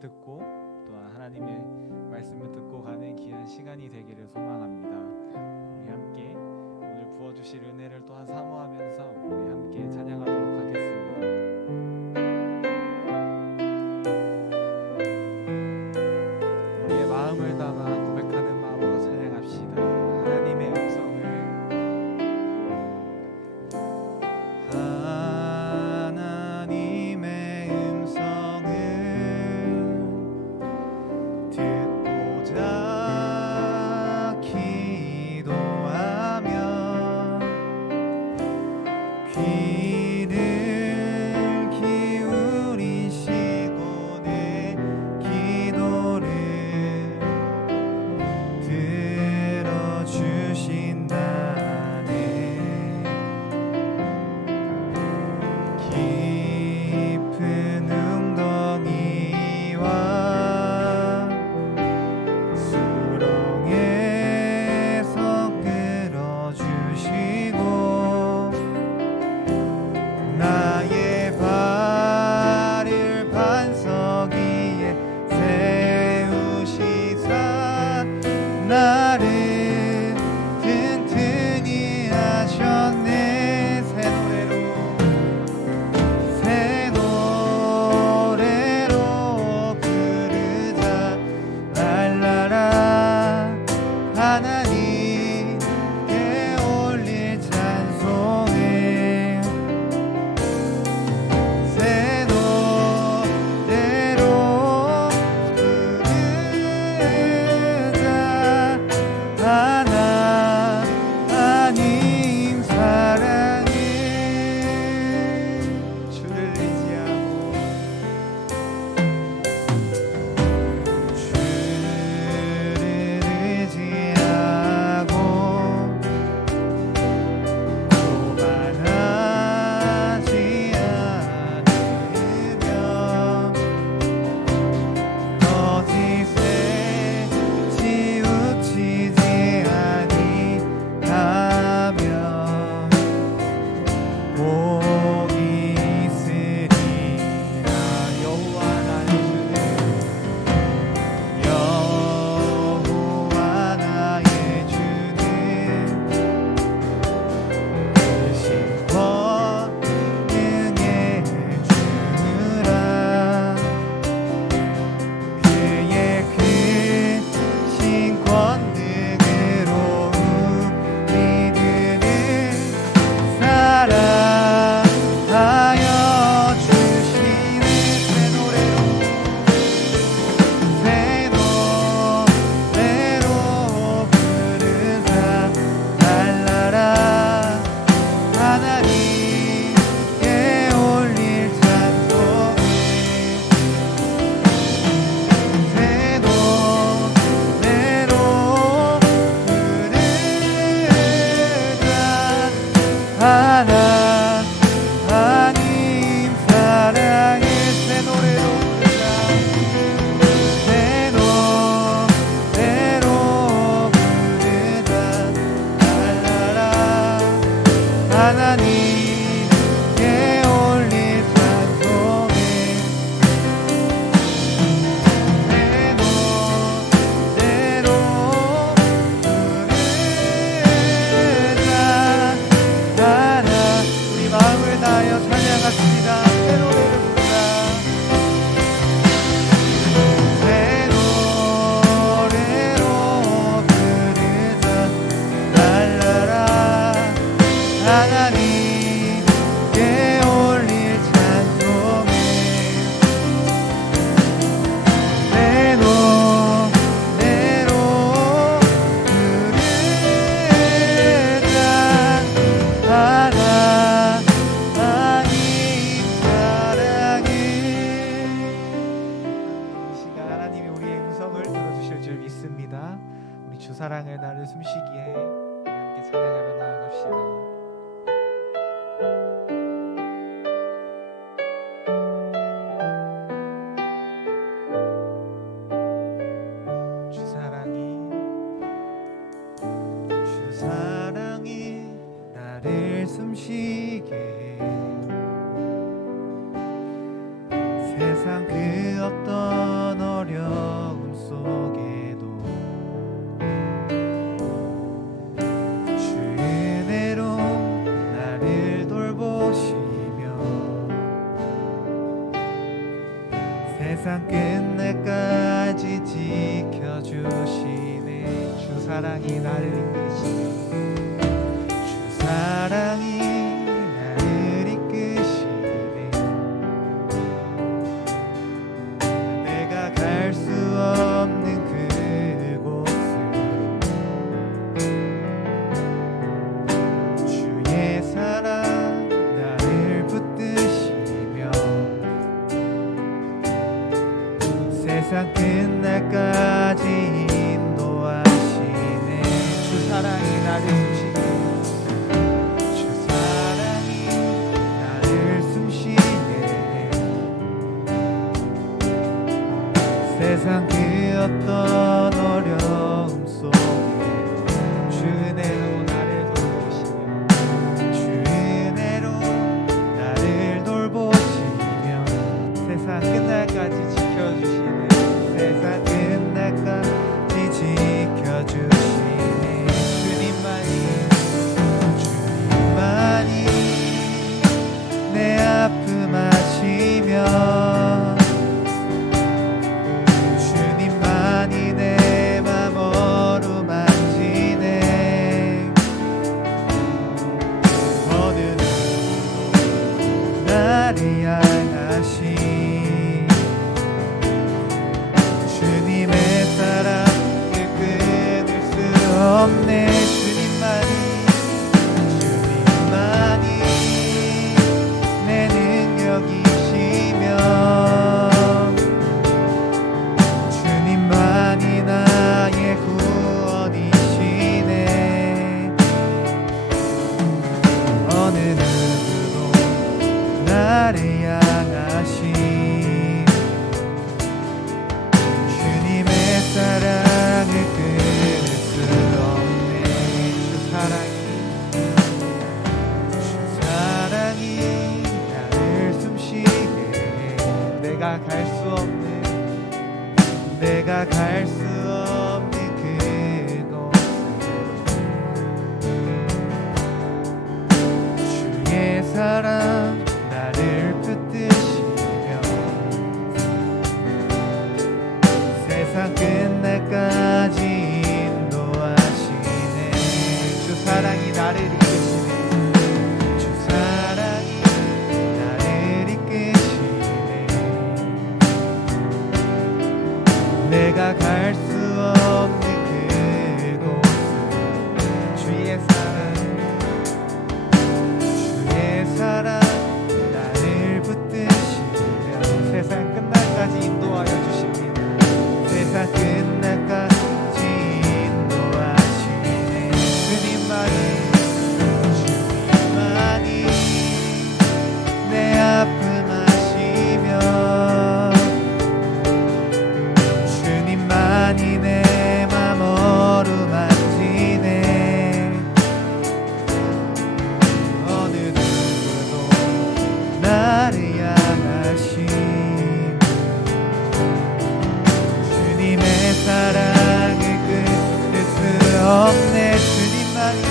듣고 또한 하나님의 말씀을 듣고 가는 귀한 시간이 되기를 소망합니다. 우리 함께 오늘 부어주실 은혜를 또한 사모하면서 우리 함께 찬양하도록 하겠습니다. 우리의 마음을 담아 고백하는 마음으로 찬양합시다. 하나님의 음성을 사랑을 나를 숨쉬기에 우리 함께 찬양하며 나아갑시다. 주 사랑이 나를 숨쉬게 해. 세상 그 어떤 사랑이 나를 숨쉬게 주 사랑이 나를 숨쉬게 세상 그 어떤 어려움 속에 주 은혜로 나를 돌보시며 주 은혜로 나를 돌보시며 세상 끝날까지 지켜주시네 세상 끝날까지 지켜주시네 주님만이 내 아픔 아시며 주님만이 내 맘 어루만지네 어느 누구도 나를 향하시 주님의 사랑을 끊을 수 없네 주님만이 내 능력이시며 주님만이 나의 구원이시네 어느 누구도 나를 향하시 주님의 사랑을 끊을 수 없네 주 사랑이 나를 숨쉬게 내가 갈 수 없는 그곳 주의 사랑 나를 붙드시며 세상 끝날까지 인도하시네 주 사랑이 나를 이끄시네 주 사랑이 나를 이끄시네 내가 갈 수 없는 그곳 주의 사랑 나를 붙드시며 세상 끝날까지 인도하여 주십니다 세상 끝날까지 인도하시네 주님만이 내 아픔 아시며 주님만이 내 맘 어루만지네 어느 누구도 나를 향하시 주님의 사랑을 끊을 수 없네 주님만이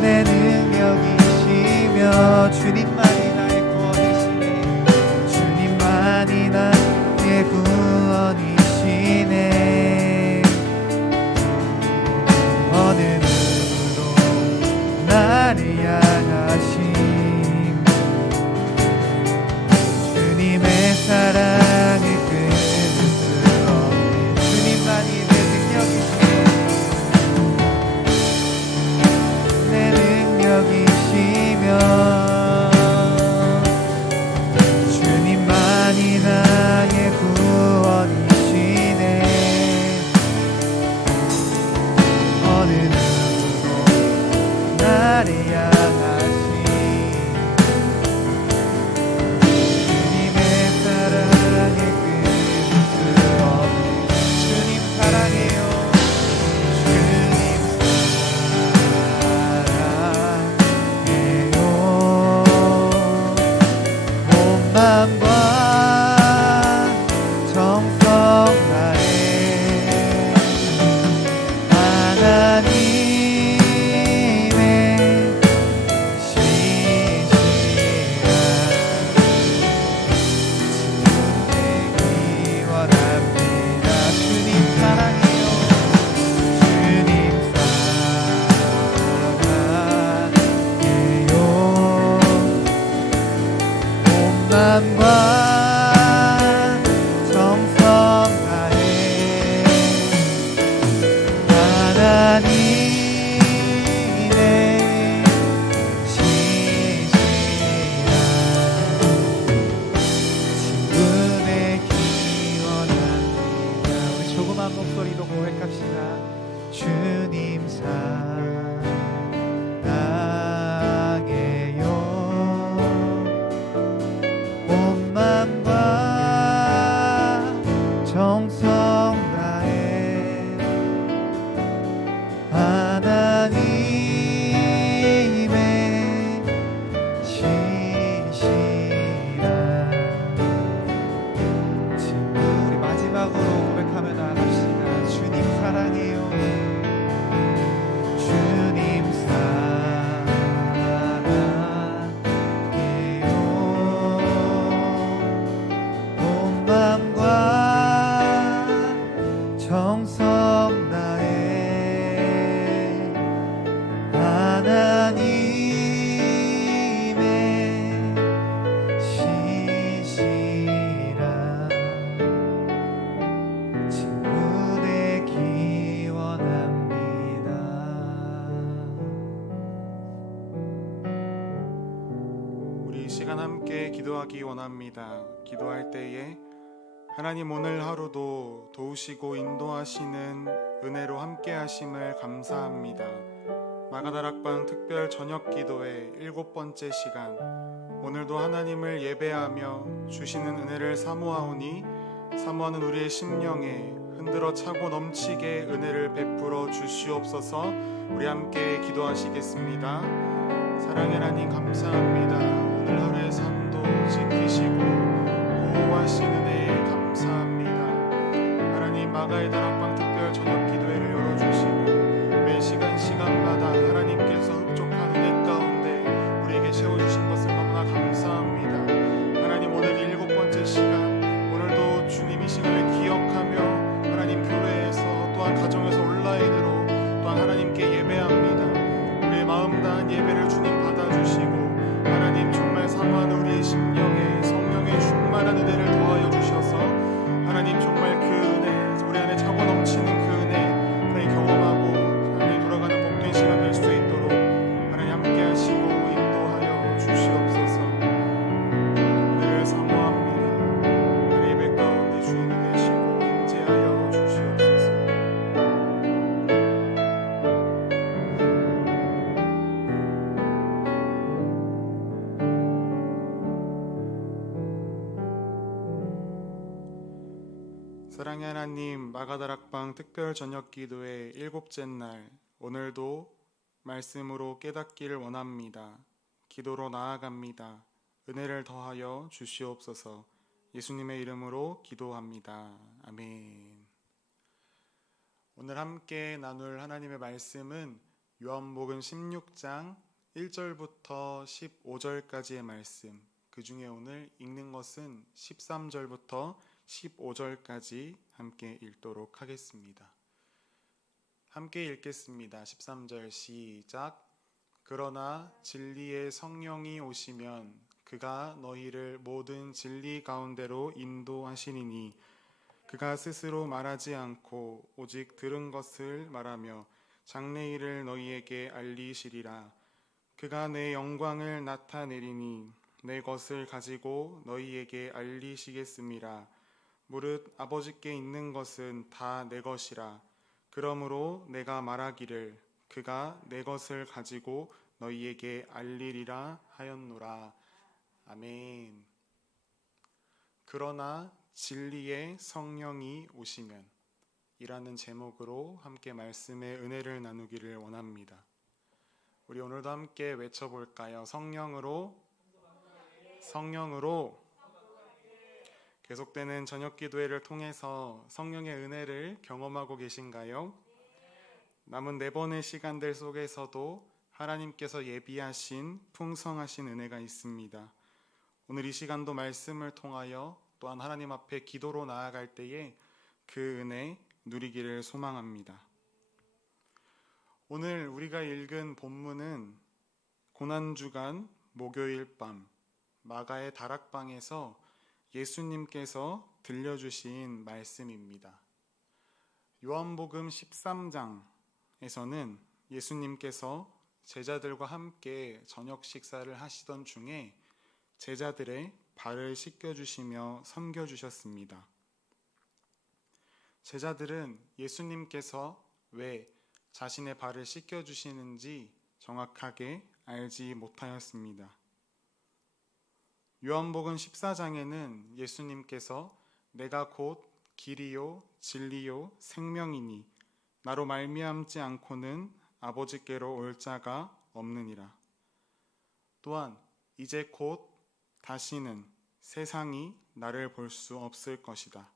내 능력이시며 주님만이 나의 구원이시네 주님만이 나의 구원이시네 어느 누구도 나를 향하신 주님의 사랑을 끊을 수 없네 주님만이 내 능력이시며 주님만이 나의 구원이시네 어느 누구도 나를 향하신 주님의 사랑을 끊을 수 없네 주님 사랑해요 마음과 정성 다해 하나님의 한 목소리로 고백합시다. 주님 사랑해요. 온 맘과 정성 다해 하나님의 신실한 친구. 우리 마지막으로 고백하며 나아갑시다. 주님 사랑해요. 주님 사랑해요. 온 맘과 정성 다해 하나님의 신실한 친구 되기 원합니다. 우리 이 시간 함께 기도하기 원합니다. 기도할 때에 하나님 오늘 하루도 도우시고 인도하시는 은혜로 함께 하심을 감사합니다. 마가다락방 특별 저녁 기도의 7번째 시간, 오늘도 하나님을 예배하며 주시는 은혜를 사모하오니 사모하는 우리의 심령에 흔들어 차고 넘치게 은혜를 베풀어 주시옵소서. 우리 함께 기도하시겠습니다. 사랑의 하나님 감사합니다. 오늘 하루의 삶도 지키시고 보호하시는 은혜에 감사합니다. 하나님 마가의 다락방 특별 저녁 기도회를 열어주시고 매 시간마다 하나님께서 흡족한 은혜 가운데 우리에게 채워주신 것을 너무나 감사합니다. 하나님 오늘 7번째 시간, 오늘도 주님 이 시간을 기억하며 하나님 교회에서 또한 가정에서 온라인으로 또한 하나님께 예배합니다. 우리의 마음 다한 예배를 주님 받아주시고 하나님 정말 사모하는 우리의 심령에 성령의 충만한 은혜를 더하여 주셔서 하나님 정말 그 은혜, 우리 안에 차고 넘치는 그 은혜 하나님 경험하고 하나님 돌아가는 복된 시간 될 수 있도록 하나님 함께 하시고 인도하여 주시옵소서. 은혜를 사모합니다. 우리 예배 가운데 주인이 되시고 임재하여 주시옵소서. 사랑의 하나님, 마가다락방 특별 저녁 기도의 7째 날, 오늘도 말씀으로 깨닫기를 원합니다. 기도로 나아갑니다. 은혜를 더하여 주시옵소서. 예수님의 이름으로 기도합니다. 아멘. 오늘 함께 나눌 하나님의 말씀은 요한복음 16장 1절부터 15절까지의 말씀, 그 중에 오늘 읽는 것은 13절부터 15절까지 함께 읽도록 하겠습니다. 함께 읽겠습니다. 13절 시작. 그러나 진리의 성령이 오시면 그가 너희를 모든 진리 가운데로 인도하시리니 그가 스스로 말하지 않고 오직 들은 것을 말하며 장래일을 너희에게 알리시리라. 그가 내 영광을 나타내리니 내 것을 가지고 너희에게 알리시겠음이라. 무릇 아버지께 있는 것은 다 내 것이라. 그러므로 내가 말하기를 그가 내 것을 가지고 너희에게 알리리라 하였노라. 아멘. 그러나 진리의 성령이 오시면 이라는 제목으로 함께 말씀의 은혜를 나누기를 원합니다. 우리 오늘도 함께 외쳐볼까요? 성령으로 계속되는 저녁 기도회를 통해서 성령의 은혜를 경험하고 계신가요? 남은 4번의 시간들 속에서도 하나님께서 예비하신 풍성하신 은혜가 있습니다. 오늘 이 시간도 말씀을 통하여 또한 하나님 앞에 기도로 나아갈 때에 그 은혜 누리기를 소망합니다. 오늘 우리가 읽은 본문은 고난주간 목요일 밤 마가의 다락방에서 예수님께서 들려주신 말씀입니다. 요한복음 13장에서는 예수님께서 제자들과 함께 저녁 식사를 하시던 중에 제자들의 발을 씻겨주시며 섬겨주셨습니다. 제자들은 예수님께서 왜 자신의 발을 씻겨주시는지 정확하게 알지 못하였습니다. 요한복음 14장에는 예수님께서 내가 곧 길이요 진리요 생명이니 나로 말미암지 않고는 아버지께로 올 자가 없느니라. 또한 이제 곧 다시는 세상이 나를 볼 수 없을 것이다.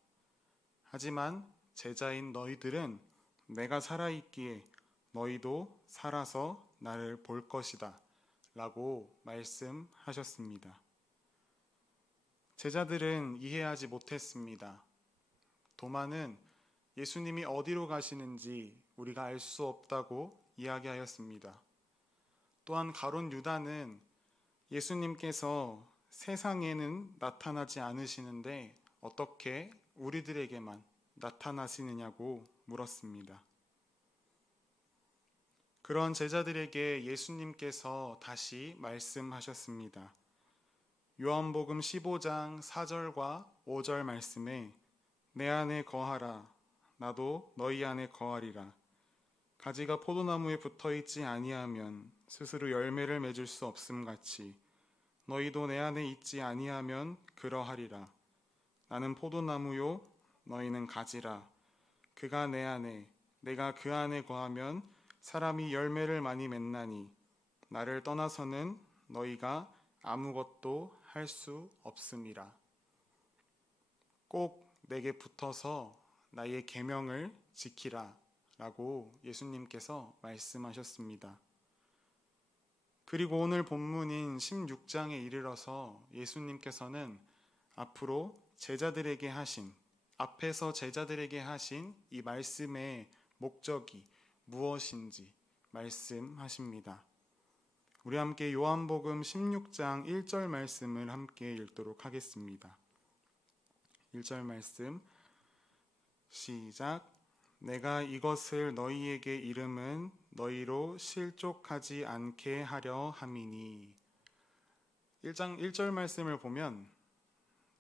하지만 제자인 너희들은 내가 살아있기에 너희도 살아서 나를 볼 것이다 라고 말씀하셨습니다. 제자들은 이해하지 못했습니다. 도마는 예수님이 어디로 가시는지 우리가 알 수 없다고 이야기하였습니다. 또한 가룟 유다는 예수님께서 세상에는 나타나지 않으시는데 어떻게 우리들에게만 나타나시느냐고 물었습니다. 그런 제자들에게 예수님께서 다시 말씀하셨습니다. 요한복음 15장 4절과 5절 말씀에 내 안에 거하라 나도 너희 안에 거하리라. 가지가 포도나무에 붙어있지 아니하면 스스로 열매를 맺을 수 없음같이 너희도 내 안에 있지 아니하면 그러하리라. 나는 포도나무요 너희는 가지라. 그가 내 안에 내가 그 안에 거하면 사람이 열매를 많이 맺나니 나를 떠나서는 너희가 아무것도 할 수 없음이라. 꼭 내게 붙어서 나의 계명을 지키라 라고 예수님께서 말씀하셨습니다. 그리고 오늘 본문인 16장에 이르러서 예수님께서는 앞으로 앞에서 제자들에게 하신 이 말씀의 목적이 무엇인지 말씀하십니다. 우리 함께 요한복음 16장 1절 말씀을 함께 읽도록 하겠습니다. 1절 말씀 시작. 내가 이것을 너희에게 이름은 너희로 실족하지 않게 하려 함이니. 1장 1절 말씀을 보면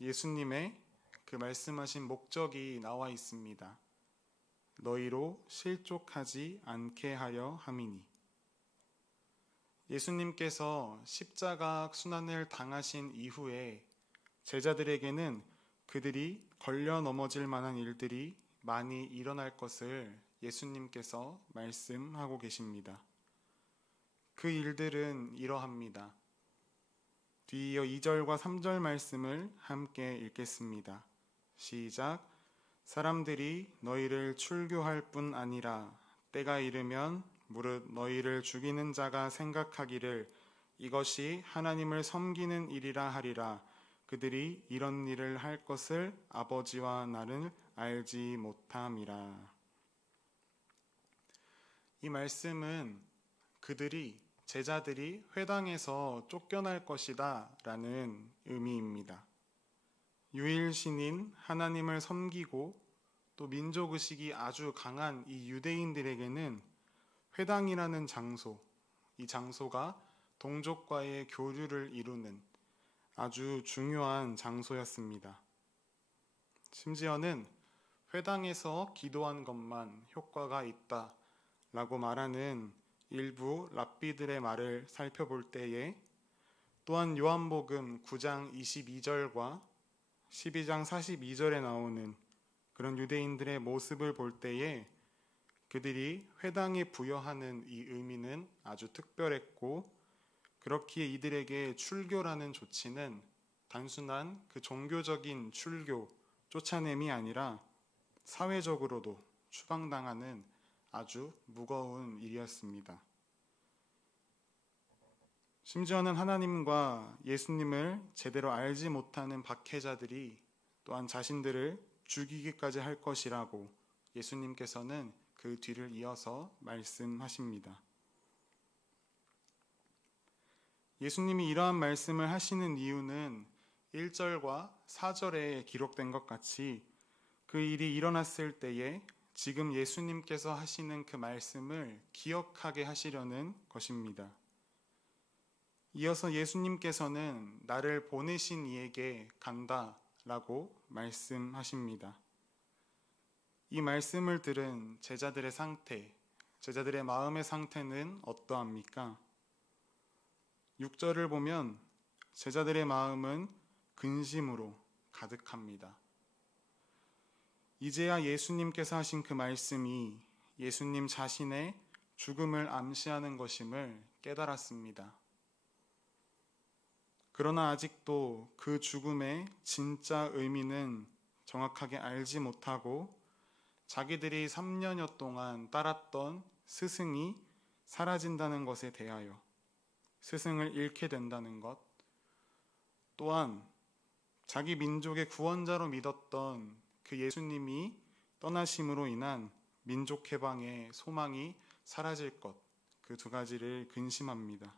예수님의 그 말씀하신 목적이 나와 있습니다. 너희로 실족하지 않게 하려 함이니. 예수님께서 십자가 순환을 당하신 이후에 제자들에게는 그들이 걸려 넘어질 만한 일들이 많이 일어날 것을 예수님께서 말씀하고 계십니다. 그 일들은 이러합니다. 뒤이어 2절과 3절 말씀을 함께 읽겠습니다. 시작. 사람들이 너희를 출교할 뿐 아니라 때가 이르면 무릇 너희를 죽이는 자가 생각하기를 이것이 하나님을 섬기는 일이라 하리라. 그들이 이런 일을 할 것을 아버지와 나를 알지 못함이라. 이 말씀은 제자들이 회당에서 쫓겨날 것이다 라는 의미입니다. 유일신인 하나님을 섬기고 또 민족의식이 아주 강한 이 유대인들에게는 회당이라는 장소, 이 장소가 동족과의 교류를 이루는 아주 중요한 장소였습니다. 심지어는 회당에서 기도한 것만 효과가 있다라고 말하는 일부 랍비들의 말을 살펴볼 때에 또한 요한복음 9장 22절과 12장 42절에 나오는 그런 유대인들의 모습을 볼 때에 그들이 회당에 부여하는 이 의미는 아주 특별했고 그렇기에 이들에게 출교라는 조치는 단순한 그 종교적인 출교, 쫓아냄이 아니라 사회적으로도 추방당하는 아주 무거운 일이었습니다. 심지어는 하나님과 예수님을 제대로 알지 못하는 박해자들이 또한 자신들을 죽이기까지 할 것이라고 예수님께서는 그 뒤를 이어서 말씀하십니다. 예수님이 이러한 말씀을 하시는 이유는 1절과 4절에 기록된 것 같이 그 일이 일어났을 때에 지금 예수님께서 하시는 그 말씀을 기억하게 하시려는 것입니다. 이어서 예수님께서는 나를 보내신 이에게 간다라고 말씀하십니다. 이 말씀을 들은 제자들의 상태, 제자들의 마음의 상태는 어떠합니까? 6절을 보면 제자들의 마음은 근심으로 가득합니다. 이제야 예수님께서 하신 그 말씀이 예수님 자신의 죽음을 암시하는 것임을 깨달았습니다. 그러나 아직도 그 죽음의 진짜 의미는 정확하게 알지 못하고 자기들이 3년여 동안 따랐던 스승이 사라진다는 것에 대하여 스승을 잃게 된다는 것, 또한 자기 민족의 구원자로 믿었던 그 예수님이 떠나심으로 인한 민족 해방의 소망이 사라질 것, 그 두 가지를 근심합니다.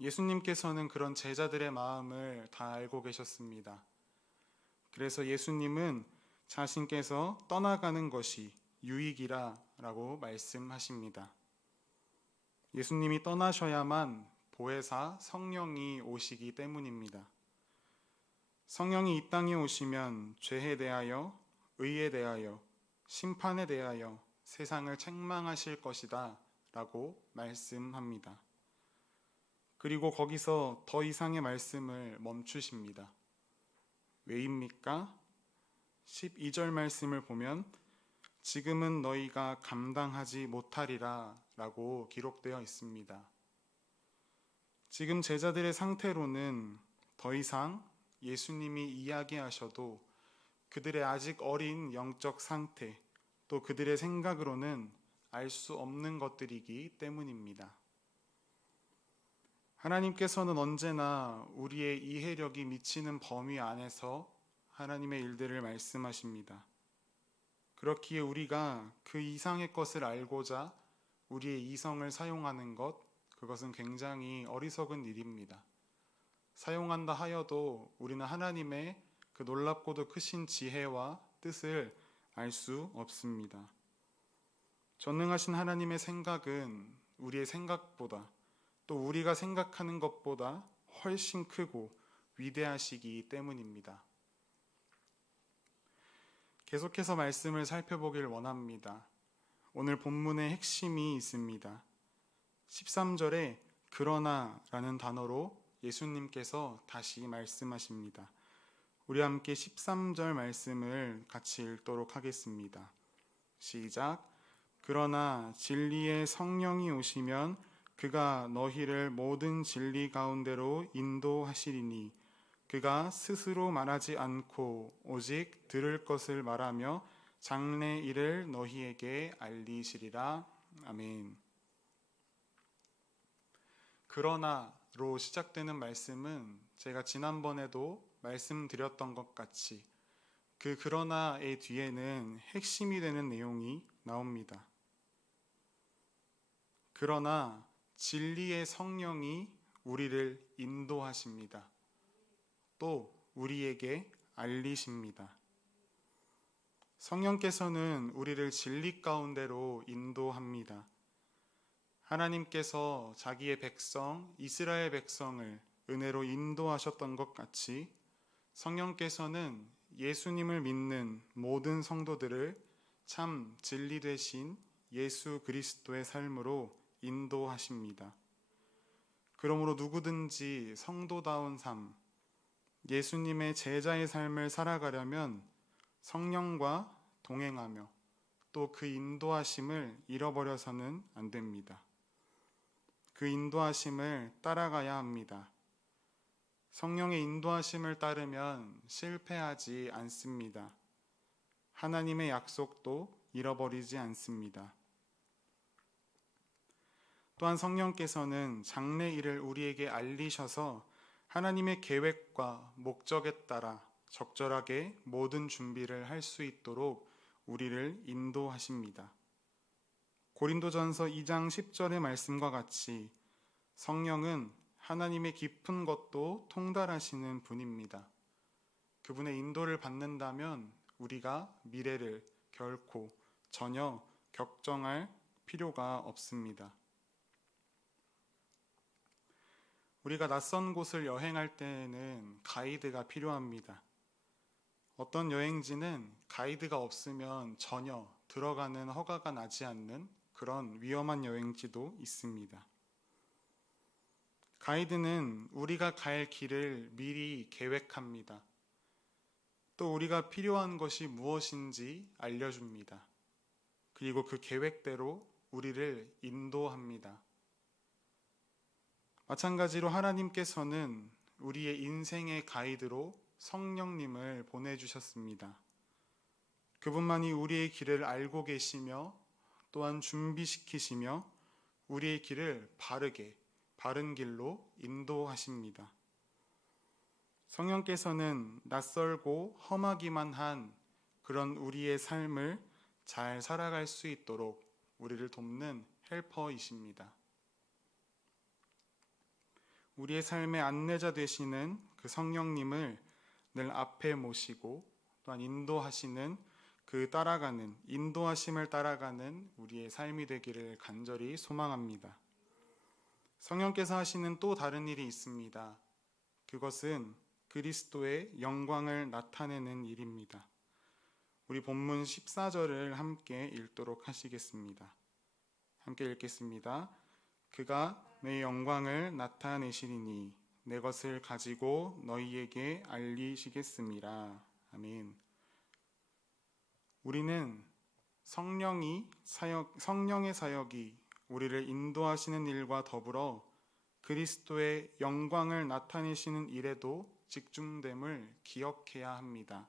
예수님께서는 그런 제자들의 마음을 다 알고 계셨습니다. 그래서 예수님은 자신께서 떠나가는 것이 유익이라고 말씀하십니다. 예수님이 떠나셔야만 보혜사 성령이 오시기 때문입니다. 성령이 이 땅에 오시면 죄에 대하여, 의에 대하여, 심판에 대하여 세상을 책망하실 것이다 라고 말씀합니다. 그리고 거기서 더 이상의 말씀을 멈추십니다. 왜입니까? 12절 말씀을 보면 지금은 너희가 감당하지 못하리라 라고 기록되어 있습니다. 지금 제자들의 상태로는 더 이상 예수님이 이야기하셔도 그들의 아직 어린 영적 상태, 또 그들의 생각으로는 알 수 없는 것들이기 때문입니다. 하나님께서는 언제나 우리의 이해력이 미치는 범위 안에서 하나님의 일들을 말씀하십니다. 그렇기에 우리가 그 이상의 것을 알고자 우리의 이성을 사용하는 것, 그것은 굉장히 어리석은 일입니다. 사용한다 하여도 우리는 하나님의 그 놀랍고도 크신 지혜와 뜻을 알 수 없습니다. 전능하신 하나님의 생각은 우리의 생각보다, 또 우리가 생각하는 것보다 훨씬 크고 위대하시기 때문입니다. 계속해서 말씀을 살펴보길 원합니다. 오늘 본문의 핵심이 있습니다. 13절에 그러나라는 단어로 예수님께서 다시 말씀하십니다. 우리 함께 13절 말씀을 같이 읽도록 하겠습니다. 시작. 그러나 진리의 성령이 오시면 그가 너희를 모든 진리 가운데로 인도하시리니 그가 스스로 말하지 않고 오직 들을 것을 말하며 장래 일을 너희에게 알리시리라. 아멘. 그러나로 시작되는 말씀은 제가 지난번에도 말씀드렸던 것 같이 그 그러나의 뒤에는 핵심이 되는 내용이 나옵니다. 그러나 진리의 성령이 우리를 인도하십니다. 또 우리에게 알리십니다. 성령께서는 우리를 진리 가운데로 인도합니다. 하나님께서 자기의 백성, 이스라엘 백성을 은혜로 인도하셨던 것 같이 성령께서는 예수님을 믿는 모든 성도들을 참 진리 되신 예수 그리스도의 삶으로 인도하십니다. 그러므로 누구든지 성도다운 삶, 예수님의 제자의 삶을 살아가려면 성령과 동행하며 또 그 인도하심을 잃어버려서는 안 됩니다. 그 인도하심을 따라가야 합니다. 성령의 인도하심을 따르면 실패하지 않습니다. 하나님의 약속도 잃어버리지 않습니다. 또한 성령께서는 장래 일을 우리에게 알리셔서 하나님의 계획과 목적에 따라 적절하게 모든 준비를 할 수 있도록 우리를 인도하십니다. 고린도전서 2장 10절의 말씀과 같이 성령은 하나님의 깊은 것도 통달하시는 분입니다. 그분의 인도를 받는다면 우리가 미래를 결코 전혀 걱정할 필요가 없습니다. 우리가 낯선 곳을 여행할 때에는 가이드가 필요합니다. 어떤 여행지는 가이드가 없으면 전혀 들어가는 허가가 나지 않는 그런 위험한 여행지도 있습니다. 가이드는 우리가 갈 길을 미리 계획합니다. 또 우리가 필요한 것이 무엇인지 알려줍니다. 그리고 그 계획대로 우리를 인도합니다. 마찬가지로 하나님께서는 우리의 인생의 가이드로 성령님을 보내주셨습니다. 그분만이 우리의 길을 알고 계시며 또한 준비시키시며 우리의 길을 바른 길로 인도하십니다. 성령께서는 낯설고 험하기만 한 그런 우리의 삶을 잘 살아갈 수 있도록 우리를 돕는 헬퍼이십니다. 우리의 삶의 안내자 되시는 그 성령님을 늘 앞에 모시고 또한 인도하시는 인도하심을 따라가는 우리의 삶이 되기를 간절히 소망합니다. 성령께서 하시는 또 다른 일이 있습니다. 그것은 그리스도의 영광을 나타내는 일입니다. 우리 본문 14절을 함께 읽도록 하시겠습니다. 함께 읽겠습니다. 그가 내 영광을 나타내시리니 내 것을 가지고 너희에게 알리시겠습니다. 아멘. 우리는 성령의 사역이 우리를 인도하시는 일과 더불어 그리스도의 영광을 나타내시는 일에도 집중됨을 기억해야 합니다.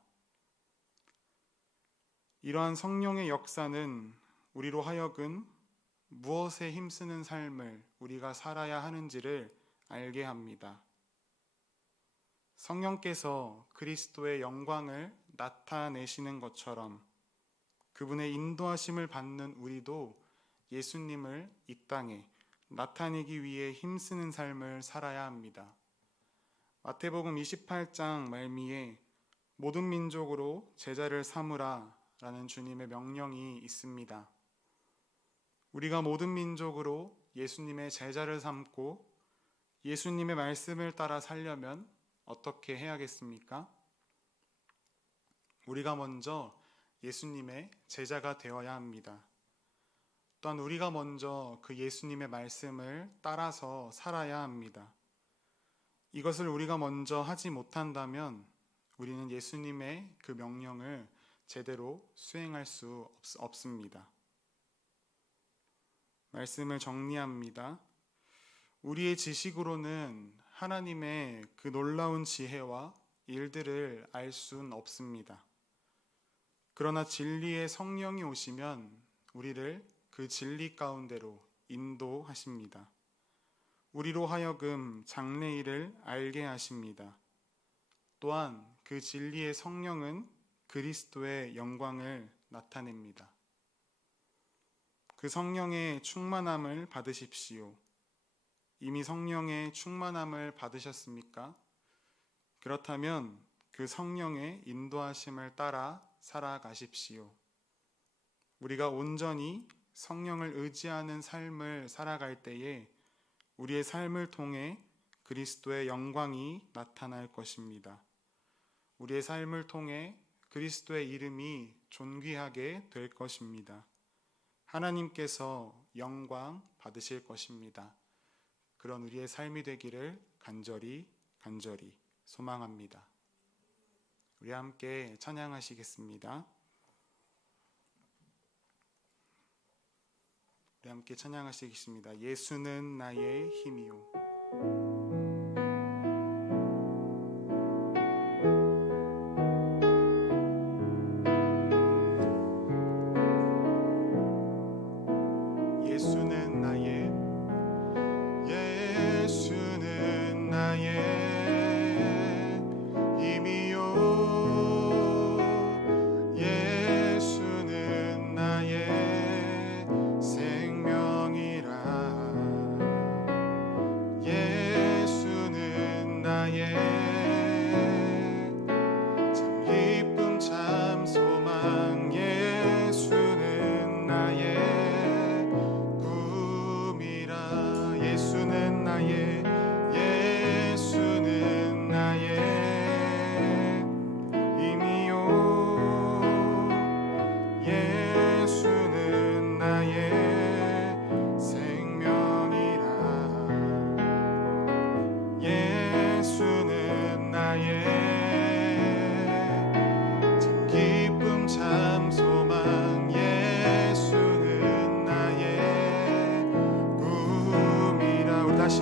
이러한 성령의 역사는 우리로 하여금 무엇에 힘쓰는 삶을 우리가 살아야 하는지를 알게 합니다. 성령께서 그리스도의 영광을 나타내시는 것처럼 그분의 인도하심을 받는 우리도 예수님을 이 땅에 나타내기 위해 힘쓰는 삶을 살아야 합니다. 마태복음 28장 말미에 모든 민족으로 제자를 삼으라 라는 주님의 명령이 있습니다. 우리가 모든 민족으로 예수님의 제자를 삼고 예수님의 말씀을 따라 살려면 어떻게 해야겠습니까? 우리가 먼저 예수님의 제자가 되어야 합니다. 또한 우리가 먼저 그 예수님의 말씀을 따라서 살아야 합니다. 이것을 우리가 먼저 하지 못한다면 우리는 예수님의 그 명령을 제대로 수행할 수 없습니다. 말씀을 정리합니다. 우리의 지식으로는 하나님의 그 놀라운 지혜와 일들을 알 수는 없습니다. 그러나 진리의 성령이 오시면 우리를 그 진리 가운데로 인도하십니다. 우리로 하여금 장래일을 알게 하십니다. 또한 그 진리의 성령은 그리스도의 영광을 나타냅니다. 그 성령의 충만함을 받으십시오. 이미 성령의 충만함을 받으셨습니까? 그렇다면 그 성령의 인도하심을 따라 살아가십시오. 우리가 온전히 성령을 의지하는 삶을 살아갈 때에 우리의 삶을 통해 그리스도의 영광이 나타날 것입니다. 우리의 삶을 통해 그리스도의 이름이 존귀하게 될 것입니다. 하나님께서 영광 받으실 것입니다. 그런 우리의 삶이 되기를 간절히 소망합니다. 우리 함께 찬양하시겠습니다. 우리 함께 찬양하시겠습니다. 예수는 나의 힘이요.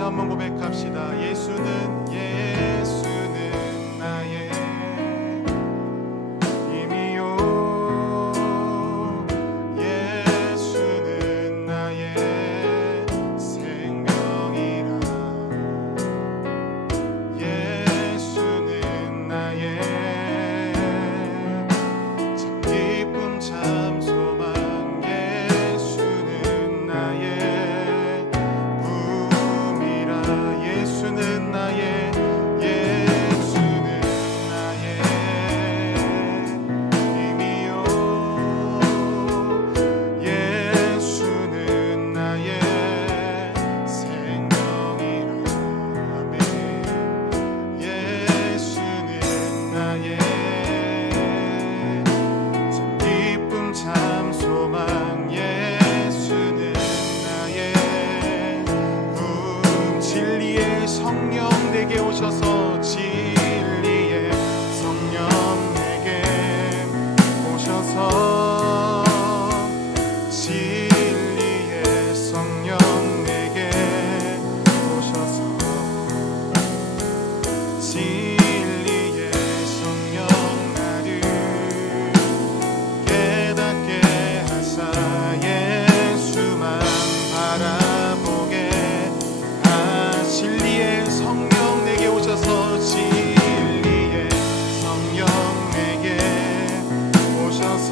한번 고백합시다. 예수는 나의 힘이요 예수는 나의 생명이라 예수는 나의 참 기쁨 참 소망 예수는 나의 부음이라 예수는 나의 힘이요 예수는 나의 생명이라 아멘 예수는 나의 참 기쁨 참 소망 예수는 나의 진리의 성령 내게 오셔서 진리의 성령 내게 오셔서 진리의 성령 내게 오셔서 진리의 성령 나를 깨닫게 하사 예수만 바라보게 진리의 성령 내게 오셔서 진리의 성령 내게 오셔서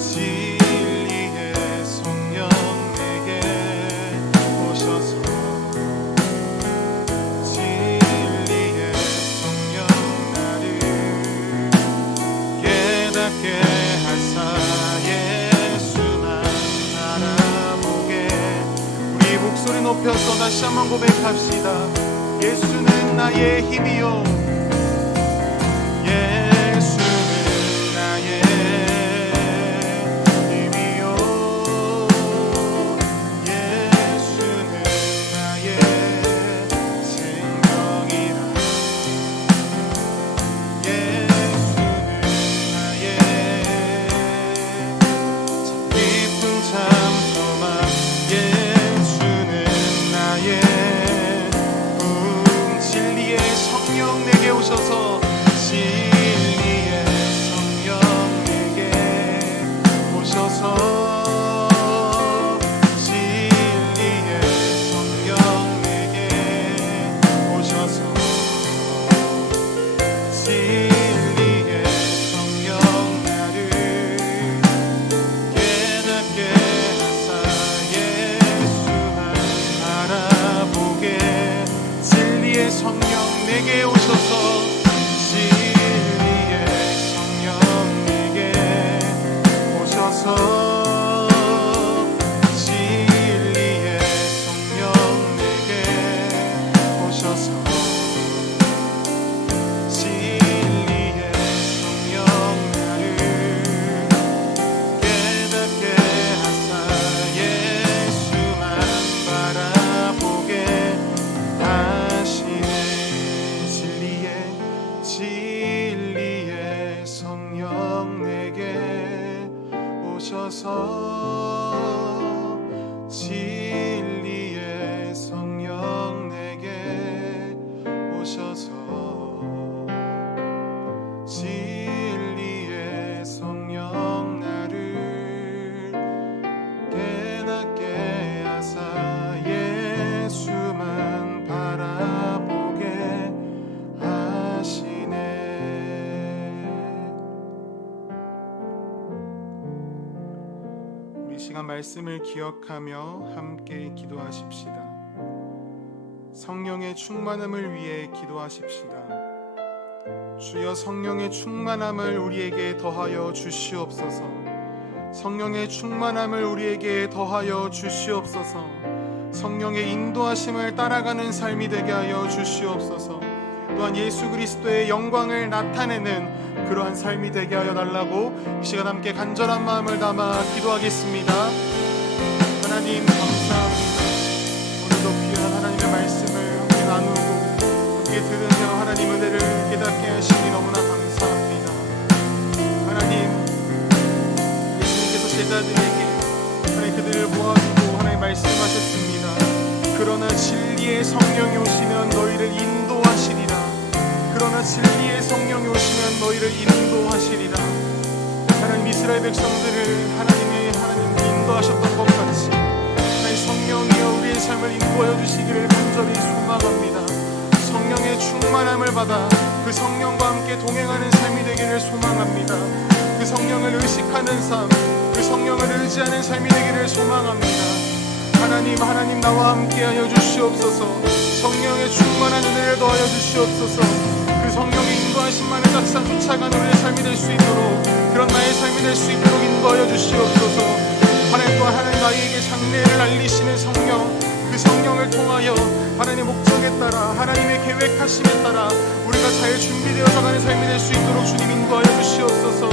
진리의 성령 내게 오셔서 진리의 성령 나를 깨닫게 하사 예수만 바라보게 우리 목소리 높여서 다시 한번 고백합시다. 예수는 나의 힘이요 예수는 나의 힘이요 예수는 나의 생명이라 예수는 나의 참 기쁨 참 소망 예수는 나의 진리의 성령 내게 오셔서 진리의 성령 내게 오셔서 진리의 성령 내게 오셔서 진리의 성령 나를 깨닫게 하사 예수만 바라보게 진리의 성령 내게 오셔서 진리의 성령 내게 오셔서 진리의 성령 내게 오셔서 진리의 성령 나를 깨닫게 하사 예수만 바라보게 하시네 진리의 성령 내게 오셔서 진리의 성령 내게 오셔서 진리의 성령 나를 깨닫게 하사 예수만 바라보게 하시네. 우리 시간 말씀을 기억하며 함께 기도하십시다. 성령의 충만함을 위해 기도하십시다. 주여 성령의 충만함을 우리에게 더하여 주시옵소서. 성령의 충만함을 우리에게 더하여 주시옵소서. 성령의 인도하심을 따라가는 삶이 되게 하여 주시옵소서. 또한 예수 그리스도의 영광을 나타내는 그러한 삶이 되게 하여 달라고 이 시간 함께 간절한 마음을 담아 기도하겠습니다. 하나님 감사합니다. 오늘도 귀한 하나님의 말씀을 함께 나누고 함께 들으며 하나님 은혜를 깨닫게 하시니 너무나 감사합니다. 하나님 예수님께서 제자들에게 하나님 그들을 모아두고 하나님 말씀하셨습니다. 그러나 진리의 성령이 오시면 너희를 인도하시리라. 그러나 진리의 성령이 오시면 너희를 인도하시리라. 하나님, 이스라엘 백성들을 하나님 인도하셨던 것 같이 하나님 성령이여 우리의 삶을 인도하여 주시기를 간절히 소망합니다. 성령의 충만함을 받아 그 성령과 함께 동행하는 삶이 되기를 소망합니다. 그 성령을 의식하는 삶, 그 성령을 의지하는 삶이 되기를 소망합니다. 하나님 나와 함께하여 주시옵소서. 성령의 충만한 은혜를 더하여 주시옵소서. 그 성령의 인도하심만을 짝사 쫓아가는 우리의 삶이 될 수 있도록, 그런 나의 삶이 될 수 있도록 인도하여 주시옵소서. 하나님, 또한 하나님 나에게 장래를 알리시는 성령, 그 성령을 통하여 하나님의 목적에 따라, 하나님의 계획하심에 따라 우리가 잘 준비되어서 가는 삶이 될 수 있도록 주님 인도하여 주시옵소서.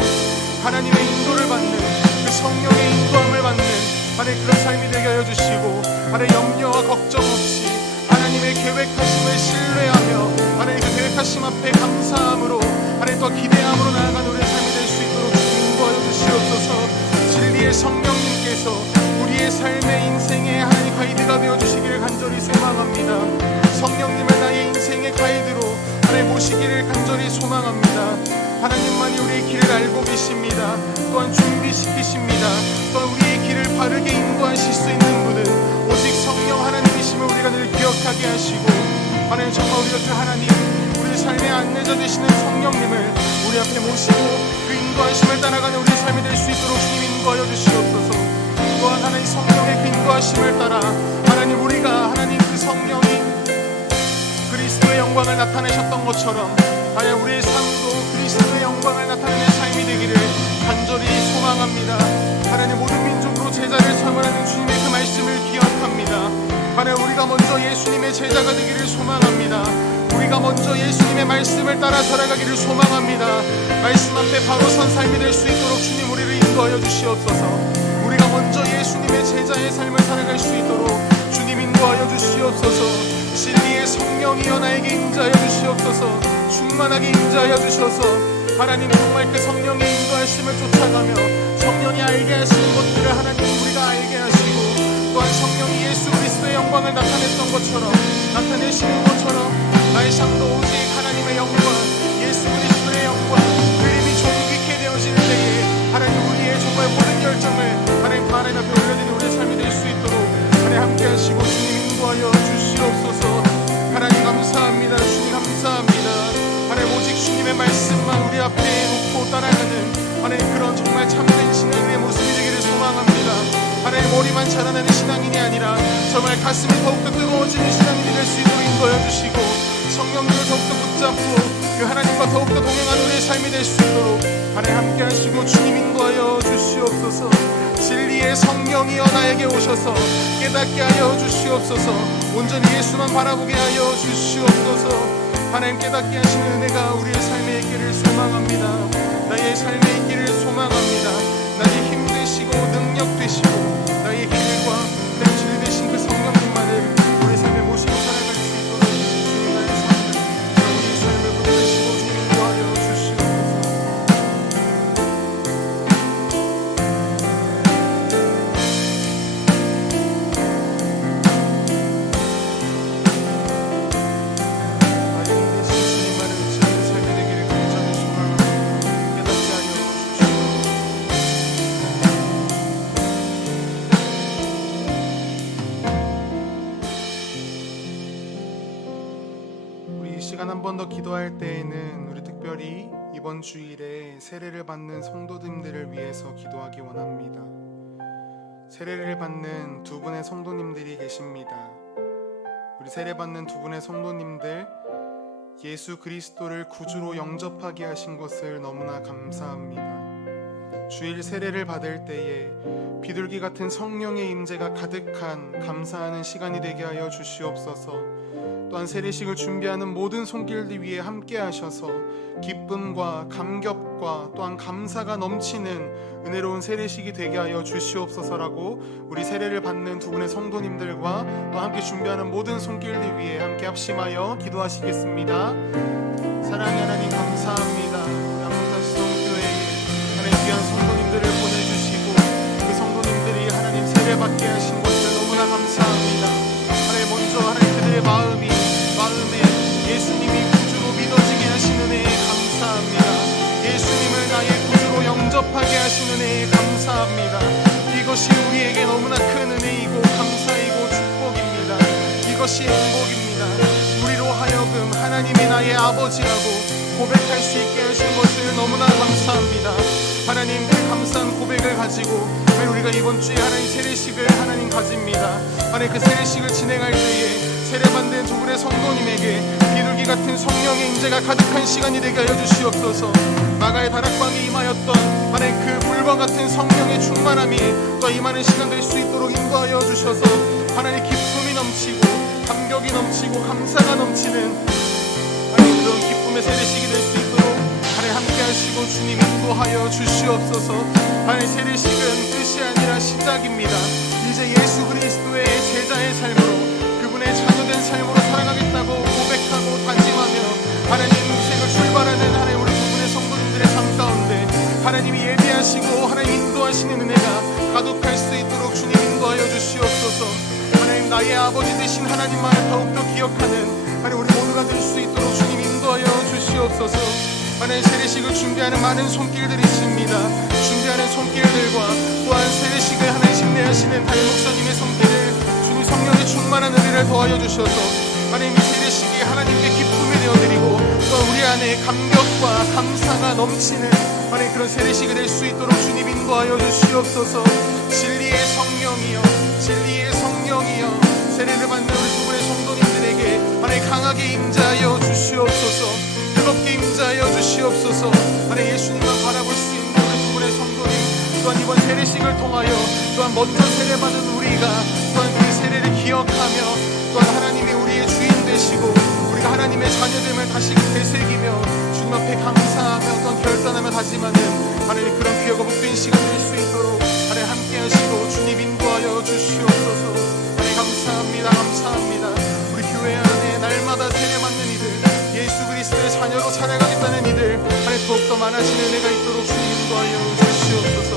하나님의 인도를 받는, 그 성령의 인도함을 받는 하나님 그런 삶이 되게 하여 주시고, 하나님 염려와 걱정 없이 하나님의 계획하심을 신뢰하며 하나님 그 계획하심 앞에 감사함으로 하나님 또 기대함으로 나아가는 우리의 삶이 될 수 있도록 주님 인도하여 주시옵소서. 진리의 성령님께서 우리의 삶의 인생의 하나님 가이드가 되어 주시기를 간절히 소망합니다. 성령님을 나의 인생의 가이드로 하나님 모시기를 간절히 소망합니다. 하나님만이 우리의 길을 알고 계십니다. 또한 준비시키십니다. 또한 우리의 길을 바르게 인도하실 수 있는 분은 오직 성령 하나님이심을 우리가 늘 기억하게 하시고, 하나님 정말 우리 곁에 하나님, 우리 삶의 안내자 되시는 성령님을 우리 앞에 모시고 그 인도하심을 따라가는 우리 삶이 될 수 있도록 주님 인도하여 주시옵소서. 또한 하나님 성령의 그 인도하심을 따라 하나님 우리가 하나님 그 성령이 그리스도의 영광을 나타내셨던 것처럼 하나님 우리의 삶도 그리스도의 영광을 나타내는 삶이 되기를 간절히 소망합니다. 하나님 모든 민족으로 제자를 삼으라는 주님의 그 말씀을 기억합니다. 하나님 우리가 먼저 예수님의 제자가 되기를 소망합니다. 우리가 먼저 예수님의 말씀을 따라 살아가기를 소망합니다. 말씀 앞에 바로 선 삶이 될 수 있도록 주님 우리를 인도하여 주시옵소서. 우리가 먼저 예수님의 제자의 삶을 살아갈 수 있도록 주님 인도하여 주시옵소서. 진리의 성령이여 나에게 임재하여 주시옵소서. 충만하게 임재하여 주셔서 하나님 정말 그 성령의 인도하심을 쫓아가며 성령이 알게 하시는 것들을 하나님 우리가 알게 하시고, 또한 성령이 예수 그리스도의 영광을 나타냈던 것처럼 나타내시는 것처럼 나의 삶도 오직 하나님의 영광, 예수 그리스도의 영광, 그 이름이 존귀케 되어지는 때에 하나님 우리의 정말 모든 열정을 하나님 하나님 앞에 올려드리는 우리의 삶이 될 수 있도록 하나님 함께 하시고 주님 인도하여 주시옵소서. 하나님 감사합니다. 주님 감사합니다. 하나님 오직 주님의 말씀만 우리 앞에 놓고 따라가는 하나님 그런 정말 참된 신앙의 모습이 되기를 소망합니다. 하나님 머리만 자라나는 신앙인이 아니라 정말 가슴이 더욱더 뜨거워지는 신앙인이 될 수 있도록 인도하여 주시고, 성령님을 더욱더 붙잡고 그 하나님과 더욱더 동행하는 우리의 삶이 될 수 있도록 하나님 함께 하시고 주님 인도하여 주시옵소서. 진리의 성령이여 나에게 오셔서 깨닫게 하여 주시옵소서. 온전히 예수만 바라보게 하여 주시옵소서. 하나님 깨닫게 하시는 은혜가 우리의 삶에 있기를 소망합니다. 나의 삶에 있기를 소망합니다. 나의 힘 되시고 능력 되시고 나의 길과 내 질 되신 그 성령님만을 우리 삶에 모시고 살아갈 수 있도록 주님 나의 삶을, 우리 삶을 붙드시고 주님 인도하여 주시옵소서. 한 번 더 기도할 때에는 우리 특별히 이번 주일에 세례를 받는 성도님들을 위해서 기도하기 원합니다. 세례를 받는 두 분의 성도님들이 계십니다. 우리 세례 받는 두 분의 성도님들, 예수 그리스도를 구주로 영접하게 하신 것을 너무나 감사합니다. 주일 세례를 받을 때에 비둘기 같은 성령의 임재가 가득한 감사하는 시간이 되게 하여 주시옵소서. 또한 세례식을 준비하는 모든 손길들 위에 함께 하셔서 기쁨과 감격과 또한 감사가 넘치는 은혜로운 세례식이 되게 하여 주시옵소서라고 우리 세례를 받는 두 분의 성도님들과 또 함께 준비하는 모든 손길들 위에 함께 합심하여 기도하시겠습니다. 사랑하는 하나님 감사합니다. 우리 한국다시 성교회에 하나님 귀한 성도님들을 보내주시고 그 성도님들이 하나님 세례받게 하신 것을 너무나 감사합니다. 하나님 이것이 우리에게 너무나 큰 은혜이고 감사이고 축복입니다. 이것이 행복입니다. 우리로 하여금 하나님이 나의 아버지라고 고백할 수 있게 하신 것을 너무나 감사합니다. 하나님, 그 감사한 고백을 가지고 우리가 이번 주에 하나님 세례식을 하나님 가집니다. 하나님, 그 세례식을 진행할 때에 세례받는 두 분의 성도님에게 비둘기 같은 성령의 임재가 가득한 시간이 되게 하여 주시옵소서. 마가의 다락방에 임하였던 하나님 그 불과 같은 성령의 충만함이 또 임하는 시간 될 수 있도록 인도하여 주셔서 하나님 기쁨이 넘치고 감격이 넘치고 감사가 넘치는 하나님 그런 기쁨의 세례식이 될 수 있도록 하나님 함께 하시고 주님 인도하여 주시옵소서. 하나님, 세례식은 끝이 아니라 시작입니다. 이제 예수 그리스도의 제자의 삶으로 그분의 자녀된 삶으로 살아가겠다고 고백하고 다짐하며 하나님 인생을 출발하는 하나님 우리 두 분의 성도님들의 삶 가운데 하나님이 예비하시고 하나님 인도하시는 은혜가 가득할 수 있도록 주님 인도하여 주시옵소서. 하나님, 나의 아버지 되신 하나님만을 더욱더 기억하는 하나님 우리 모두가 될 수 있도록 주님 인도하여 주시옵소서. 하나님, 세례식을 준비하는 많은 손길들이 있습니다. 준비하는 손길들과 또한 세례식을 하나님 심내하시는 담임 목사님의 손길을 주님 성령의 충만한 은혜를 더하여 주셔서 하나님 이 세례식이 하나님께 기쁨이 되어드리고 또 우리 안에 감격과 감사가 넘치는 하나님 그런 세례식이 될 수 있도록 주님 인도하여 주시옵소서. 진리의 성령이여, 진리의 성령이여, 세례를 받는 우리 두 분의 성도님들에게 하나님 강하게 임재하여 주시옵소서. 뜨겁게 임재하여 주시옵소서. 하나님, 예수님만 바라볼 수 있는 우리 두 분의 성도님 또한 이번 세례식을 통하여 또한 먼저 세례받은 우리가 또한 그 세례를 기억하며 또한 하나님이 우리의 주인 되시고 우리가 하나님의 자녀됨을 다시 되새기며 주님 앞에 감사하며 또한 결단하며 다짐하는 하나님 그런 귀하고 복된 시간 될 수 있도록 하나님 함께 하시고 주님 인도하여 주시옵소서. 하나님, 감사합니다. 감사합니다. 우리 교회 안에 날마다 세례받는 이들, 예수 그리스도의 자녀로 살아가겠다는 이들 하나님 더욱더 많아지는 은혜가 있도록 주님 인도하여 주시옵소서.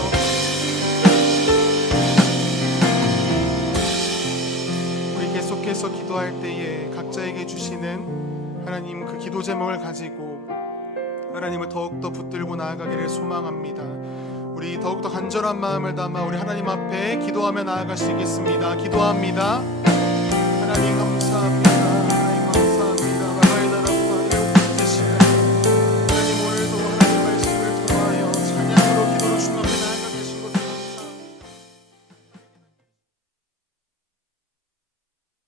우리 계속해서 기도할 때에 각자에게 주시는 하나님 그 기도 제목을 가지고 하나님을 더욱더 붙들고 나아가기를 소망합니다. 우리 더욱더 간절한 마음을 담아 우리 하나님 앞에 기도하며 나아가시겠습니다. 기도합니다. 하나님 감사합니다.